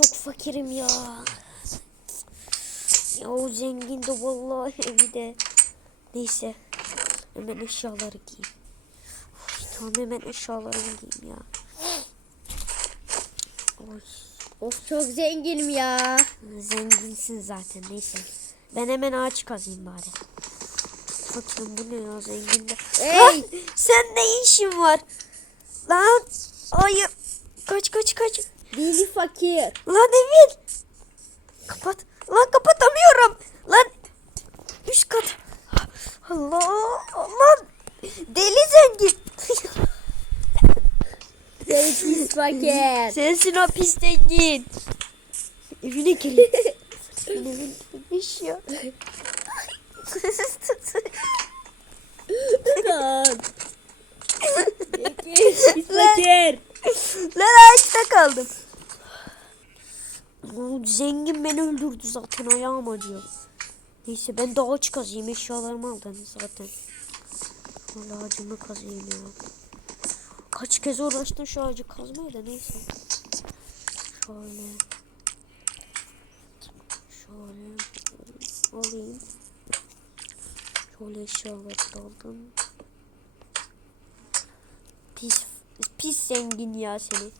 çok fakirim ya. Ya o zengin de vallahi evi de. Neyse. Hemen eşyaları giyeyim. Oy, tamam hemen eşyalarımı giyeyim ya. Oy. Of çok zenginim ya. Zenginsin zaten neyse. Ben hemen ağaç kazayım bari. Bakayım bu ne ya zengin de. Hey! Lan, sen ne işin var? Lan hayır. Kaç kaç kaç. Deli fakir. Lan Emir. Kapat. Lan kapatamıyorum. Lan üst kat. Allah. Lan deli zengin. Deli pis fakir. Sensin o pis zengin. Evine gelin. Evine gelmiş ya. Lan. Pis fakir. Lan ağaçta kaldım. O zengin beni öldürdü zaten ayağım acıyor. Neyse ben de ağaç eşyalarımı aldım zaten. Valla ağacımı kazayım ya. Kaç kez uğraştım şu ağacı kazmaya da neyse. Şöyle. Şöyle. Alayım. Şöyle eşyaları aldım. Pis, pis zengin ya seni.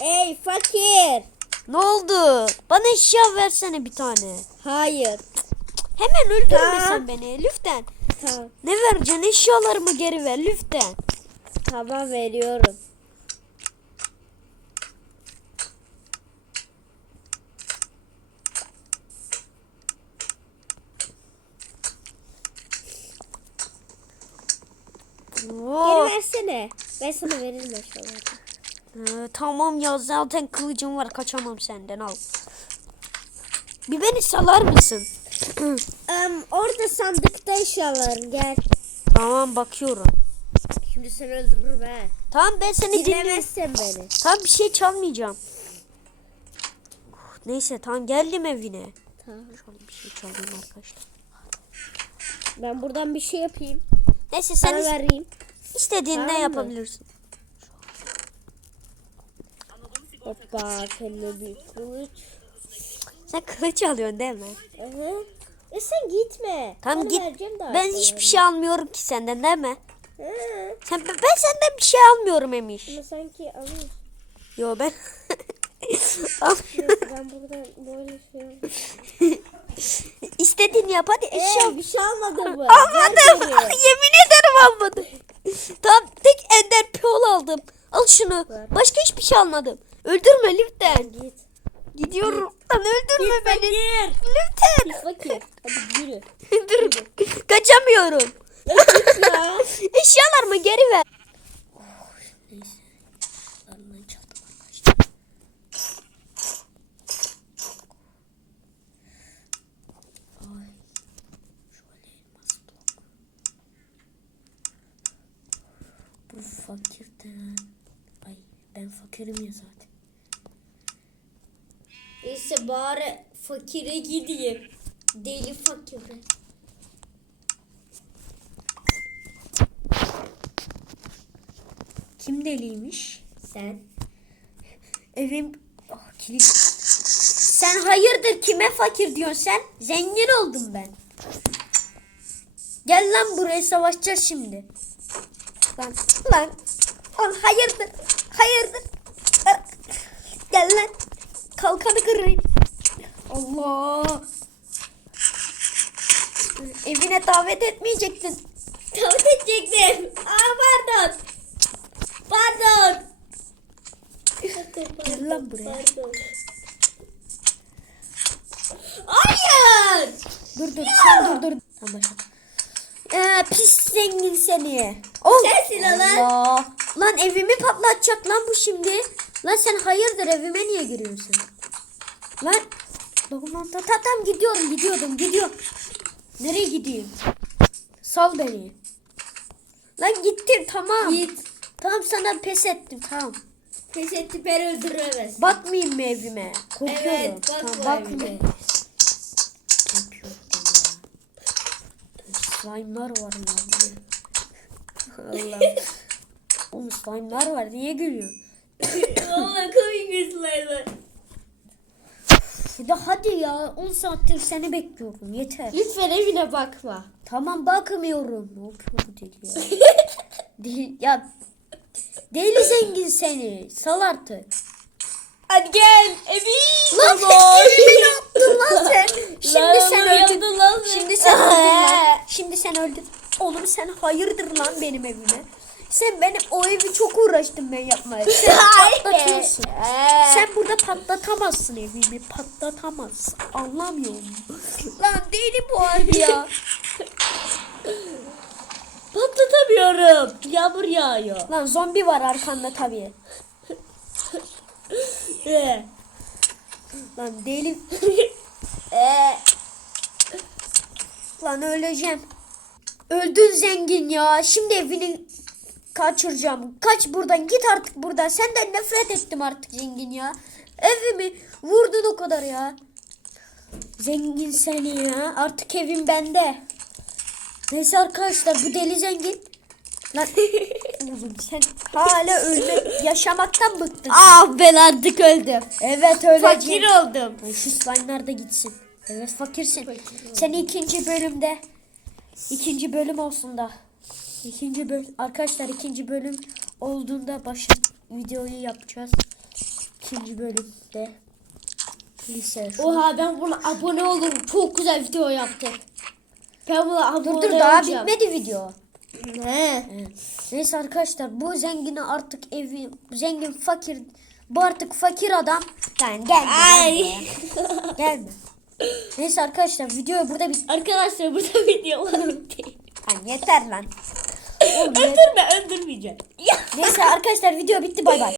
Ey fakir. Ne oldu? Bana eşya versene bir tane. Hayır. Hemen öldürme sen beni lütfen. Tamam. Ne vereceksin? Eşyalarımı geri ver lütfen. Tamam veriyorum. Oo. Geri versene. Ben sana veririm eşyaları. Ee, tamam ya zaten kılıcım var kaçamam senden al. Bir beni salar mısın? Um, orada sandıkta eşyaların gel. tamam bakıyorum. Şimdi seni öldürürüm he. Tamam ben seni dinliyorum. Beni. Tamam bir şey çalmayacağım. Neyse tamam geldim evine. Tamam. Şöyle bir şey çalayım arkadaşlar. Ben buradan bir şey yapayım. Neyse sen Sana vereyim. İstediğin Tamam yapabilirsin. Hoppa kendine büyük kılıç. Sen kılıç alıyorsun değil mi? Hı. E sen gitme. Tamam Sana git. Ben hiçbir şey almıyorum ki senden değil mi? Hı. Sen, ben senden bir şey almıyorum Emiş. Ama sanki alıyorsun. Yo ben ben buradan böyle şey. İstediğini yap hadi eşya. Eee bir şey almadım. Ver geri. Yemin ederim almadım. Tamam tek ender pearl aldım. Al şunu. Başka hiçbir şey almadım. Öldürme lütfen. Git. Gidiyorum. Lan öldürme Git beni. fakir. Lütfen. Git fakir. Hadi yürü. Dur. Kaçamıyorum. Eşyalarımı geri ver. neyse. Eşyalarımdan çaldım arkadaşlar. Ay. Şöyle elmas blok. Bu fakirden. Ay ben fakirim ya zaten. Neyse bari fakire gideyim. Deli fakire. Kim deliymiş? Sen. Evim oh, kilit. Sen hayırdır kime fakir diyorsun sen? Zengin oldum ben. Gel lan buraya savaşacağız şimdi. Lan lan. Lan hayırdır. Hayırdır. Gel lan. Kalkanı kırayım. Allah. Evine davet etmeyecektin. Davet edecektim. Aa pardon. Pardon. Gel lan buraya. Pardon. Hayır. Dur dur sen dur dur. Tamam. Ee, pis zengin seni. Ol. Sensin lan. Allah. Lan evimi patlatacak lan bu şimdi. Lan sen hayırdır evime niye giriyorsun? Lan. Lan ta, ta, tam gidiyorum gidiyorum gidiyorum. Nereye gideyim? Sal beni. Lan gittim tamam. Git. Tamam sana pes ettim tamam. Pes etti ben öldüremez. Bakmayayım mı evime? Korkuyorum. Evet, bakma tamam, bakmayayım. Slime'lar var ya. Allah. Oğlum slime'lar var. Niye gülüyorsun? Valla komik bir slimer. hadi ya 10 saattir seni bekliyorum yeter. Lütfen evine bakma. Tamam bakmıyorum. Ne yapıyor bu deli ya? Deli, ya deli zengin seni. Sal artık. Hadi gel. Evi. Lan ne yaptın lan sen? Şimdi Lan sen öldün. lan. Şimdi sen öldün lan. Şimdi sen öldün. Oğlum sen hayırdır lan benim evime. Sen benim o evi çok uğraştım ben yapmaya. Sen patlatıyorsun. Sen burada patlatamazsın evimi. Patlatamazsın. Anlamıyorum. Lan deli bu harbi ya. Patlatamıyorum. Yağmur yağıyor. Lan zombi var arkanda tabii. Ee, Lan deli. ee, Lan öleceğim. Öldün zengin ya. Şimdi evini kaçıracağım. Kaç buradan git artık buradan. Senden nefret ettim artık zengin ya. Evimi vurdun o kadar ya. Zengin seni ya. Artık evim bende. Neyse arkadaşlar bu deli zengin. Lan sen hala ölme yaşamaktan bıktın. ah ben artık öldüm. Evet öyle. Fakir oldum. Ay, Şu slime'lar da gitsin. Evet fakirsin. Sen ikinci bölümde ikinci bölüm olsun da. İkinci bölüm arkadaşlar ikinci bölüm olduğunda başın videoyu yapacağız. İkinci bölümde lise. Oha ben buna abone oldum. Çok güzel video yaptık. Ben buna abone Dur dur daha olacağım. bitmedi video. He. Neyse arkadaşlar bu zengini artık evi zengin fakir bu artık fakir adam. Yani lan Ay. Gelme. Neyse arkadaşlar video burada bit. Arkadaşlar burada değil. Lan yeter lan. Öldürme öldürmeyeceğim. Neyse arkadaşlar video bitti bay bay.